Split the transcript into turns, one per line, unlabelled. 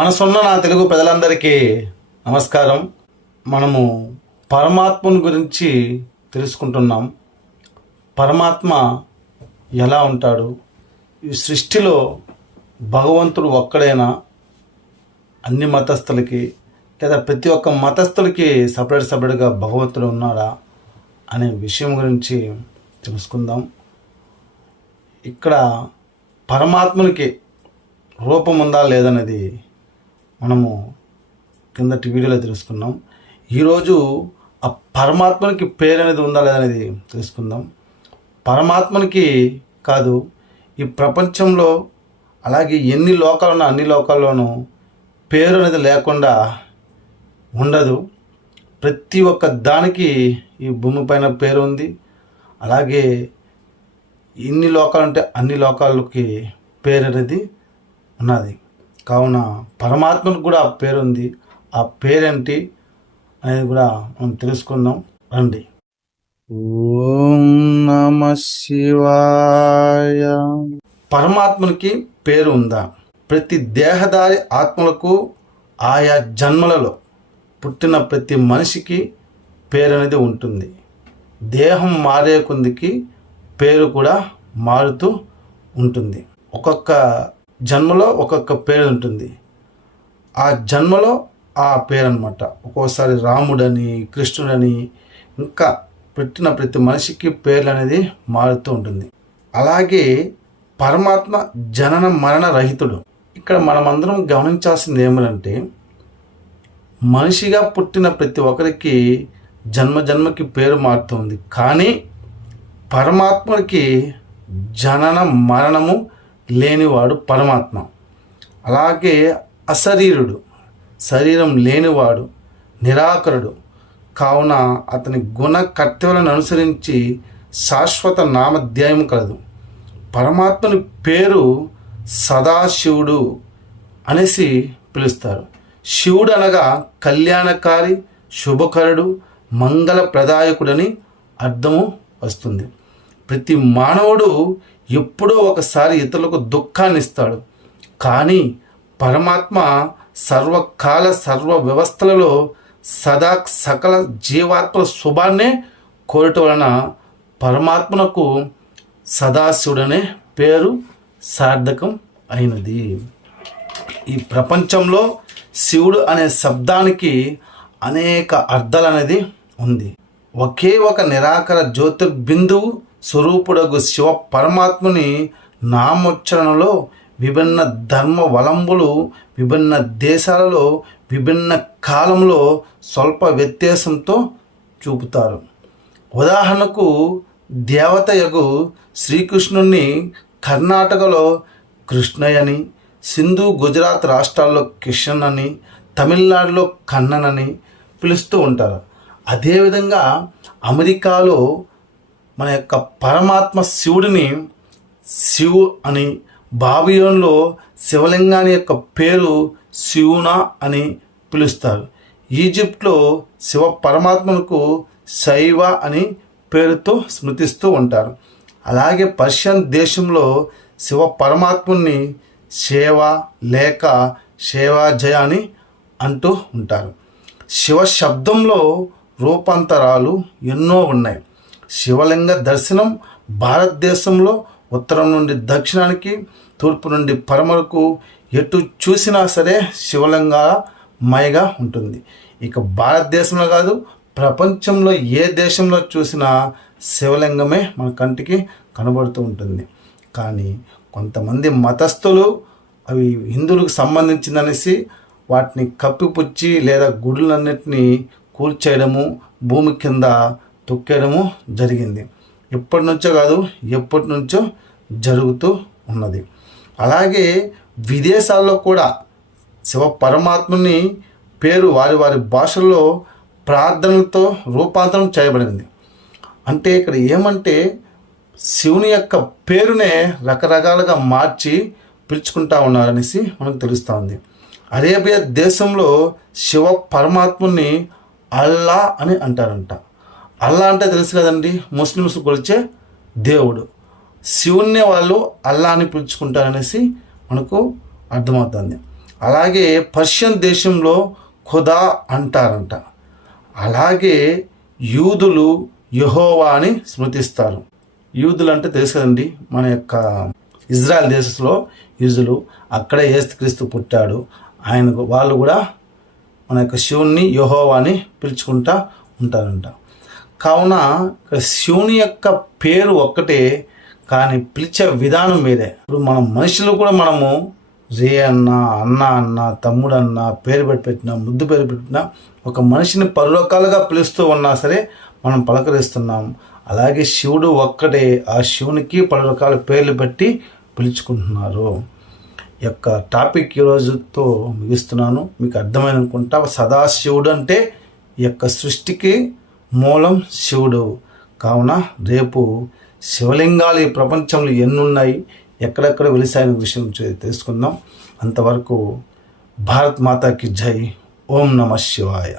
మనసున్న నా తెలుగు ప్రజలందరికీ నమస్కారం. మనము పరమాత్మను గురించి తెలుసుకుంటున్నాం. పరమాత్మ ఎలా ఉంటాడు? ఈ సృష్టిలో భగవంతుడు ఒక్కడైనా? అన్ని మతస్థులకి లేదా ప్రతి ఒక్క మతస్థులకి సపరేట్ సపరేట్గా భగవంతుడు ఉన్నాడా? అనే విషయం గురించి తెలుసుకుందాం. ఇక్కడ పరమాత్మనికి రూపం ఉందా లేదనేది మనము కిందటి వీడియోలో తెలుసుకున్నాం. ఈరోజు ఆ పరమాత్మనికి పేరు అనేది ఉందా లేదనేది తెలుసుకుందాం. పరమాత్మనికి కాదు ఈ ప్రపంచంలో అలాగే ఎన్ని లోకాలు ఉన్నా అన్ని లోకాల్లోనూ పేరు అనేది లేకుండా ఉండదు. ప్రతి ఒక్క దానికి ఈ భూమి పైన పేరు ఉంది. అలాగే ఎన్ని లోకాలు ఉంటే అన్ని లోకాలకి పేరు అనేది ఉన్నది. కావున పరమాత్మకు కూడా ఆ పేరు ఉంది ఆ పేరేంటి అనేది కూడా మనం తెలుసుకుందాం. రండి. ఓం నమ శివాయ. పరమాత్మనికి పేరు ఉందా ప్రతి దేహదారి ఆత్మలకు ఆయా జన్మలలో పుట్టిన ప్రతి మనిషికి పేరు అనేది ఉంటుంది. దేహం మారే కొందికి పేరు కూడా మారుతూ ఉంటుంది. ఒక్కొక్క జన్మలో ఒక్కొక్క పేరు ఉంటుంది. ఆ జన్మలో ఆ పేరు అనమాట ఒక్కోసారి రాముడని కృష్ణుడని ఇంకా పెట్టిన ప్రతి మనిషికి పేర్లు అనేది మారుతూ ఉంటుంది. అలాగే పరమాత్మ జనన మరణ రహితుడు. ఇక్కడ మనమందరం గమనించాల్సింది ఏమనంటే మనిషిగా పుట్టిన ప్రతి ఒక్కరికి జన్మ జన్మకి పేరు మారుతుంది కానీ పరమాత్మకి జనన మరణము లేనివాడు పరమాత్మ. అలాగే అశరీరుడు. శరీరం లేనివాడు నిరాకరుడు. కావున అతని గుణ కర్తవ్యాలను అనుసరించి శాశ్వత నామధ్యాయం కలదు. పరమాత్మని పేరు సదాశివుడు అనేసి పిలుస్తారు. శివుడు అనగా కళ్యాణకారి శుభకరుడు మంగళ ప్రదాయకుడని అర్థము వస్తుంది. ప్రతి మానవుడు ఎప్పుడో ఒకసారి ఇతరులకు దుఃఖాన్ని ఇస్తాడు కానీ పరమాత్మ సర్వకాల సర్వ వ్యవస్థలలో సదా సకల జీవాత్మ శుభాన్నే కోరటం వలన పరమాత్మనకు సదాశివుడనే పేరు సార్థకం అయినది. ఈ ప్రపంచంలో శివుడు అనే శబ్దానికి అనేక అర్థాలు అనేది ఉంది. ఒకే ఒక నిరాకర జ్యోతిర్బిందువు స్వరూపుడగు శివ పరమాత్ముని నామోచ్చరణలో విభిన్న ధర్మ వలంబులు విభిన్న దేశాలలో విభిన్న కాలంలో స్వల్ప వ్యత్యాసంతో చూపుతారు. ఉదాహరణకు దేవతయగు శ్రీకృష్ణుణ్ణి కర్ణాటకలో కృష్ణయని అని సింధు గుజరాత్ రాష్ట్రాల్లో కిషన్ అని తమిళనాడులో కన్నన్ అని పిలుస్తూ ఉంటారు. అదేవిధంగా అమెరికాలో మన యొక్క పరమాత్మ శివుడిని శివు అని బాబియోన్లో శివలింగాని యొక్క పేరు శివున అని పిలుస్తారు. ఈజిప్ట్లో శివ పరమాత్మకు శైవ అని పేరుతో స్మృతిస్తూ ఉంటారు. అలాగే పర్షియన్ దేశంలో శివ పరమాత్ముని సేవ లేక సేవాజయ అని అంటూ ఉంటారు. శివ శబ్దంలో రూపాంతరాలు ఎన్నో ఉన్నాయి. శివలింగ దర్శనం భారతదేశంలో ఉత్తరం నుండి దక్షిణానికి తూర్పు నుండి పరమరకు ఎటు చూసినా సరే శివలింగ మయగా ఉంటుంది. ఇక భారతదేశంలో కాదు ప్రపంచంలో ఏ దేశంలో చూసినా శివలింగమే మన కంటికి కనబడుతూ ఉంటుంది. కానీ కొంతమంది మతస్థులు అవి హిందువులకు సంబంధించిందనేసి వాటిని కప్పిపుచ్చి లేదా గుడులన్నిటినీ కూల్చేయడము భూమి కింద తొక్కేయడము జరిగింది. ఎప్పటి నుంచో కాదు ఎప్పటి నుంచో జరుగుతూ ఉన్నది. అలాగే విదేశాల్లో కూడా శివ పరమాత్ముని పేరు వారి వారి భాషల్లో ప్రార్థనలతో రూపాంతరం చేయబడింది. అంటే ఇక్కడ ఏమంటే శివుని యొక్క పేరునే రకరకాలుగా మార్చి పిలుచుకుంటా ఉన్నారనేసి మనకు తెలుస్తూ ఉంది అరేబియా దేశంలో శివ పరమాత్ముని అల్లా అని అంటారంట. అల్లా అంటే తెలుసు కదండి. ముస్లిమ్స్ కొలిచే దేవుడు. శివుణ్ణి వాళ్ళు అల్లా అని పిలుచుకుంటారనేసి మనకు అర్థమవుతుంది. అలాగే పర్షియన్ దేశంలో ఖుదా అంటారంట. అలాగే యూదులు యహోవా అని స్మృతిస్తారు. యూదులు అంటే తెలుసు కదండి మన యొక్క ఇజ్రాయెల్ దేశంలో యూదులు. అక్కడే ఏసుక్రీస్తు పుట్టాడు. ఆయన వాళ్ళు కూడా మన యొక్క శివుణ్ణి యహోవా అని పిలుచుకుంటా ఉంటారంట. కావున ఇక్కడ శివుని యొక్క పేరు ఒక్కటే కానీ పిలిచే విధానం వేరే ఇప్పుడు మనం మనుషులు కూడా మనము రే అన్న అన్న అన్న తమ్ముడు అన్న పేరు పెట్టి పెట్టినా ముద్దు పేరు పెట్టినా ఒక మనిషిని పలు రకాలుగా పిలుస్తూ ఉన్నా సరే మనం పలకరిస్తున్నాం. అలాగే శివుడు ఒక్కటే ఆ శివునికి పలు రకాల పేర్లు పెట్టి పిలుచుకుంటున్నారు. ఈ యొక్క టాపిక్ ఈరోజుతో ముగిస్తున్నాను. మీకు అర్థమైన అనుకుంటా సదాశివుడు అంటే ఈ యొక్క సృష్టికి మూలం శివుడు. కావున రేపు శివలింగాలు ఈ ప్రపంచంలో ఎన్ని ఉన్నాయి ఎక్కడెక్కడ వెలిసాయని విషయం తెలుసుకుందాం. అంతవరకు భారత్ మాతాకి జై. ఓం నమ శివాయ.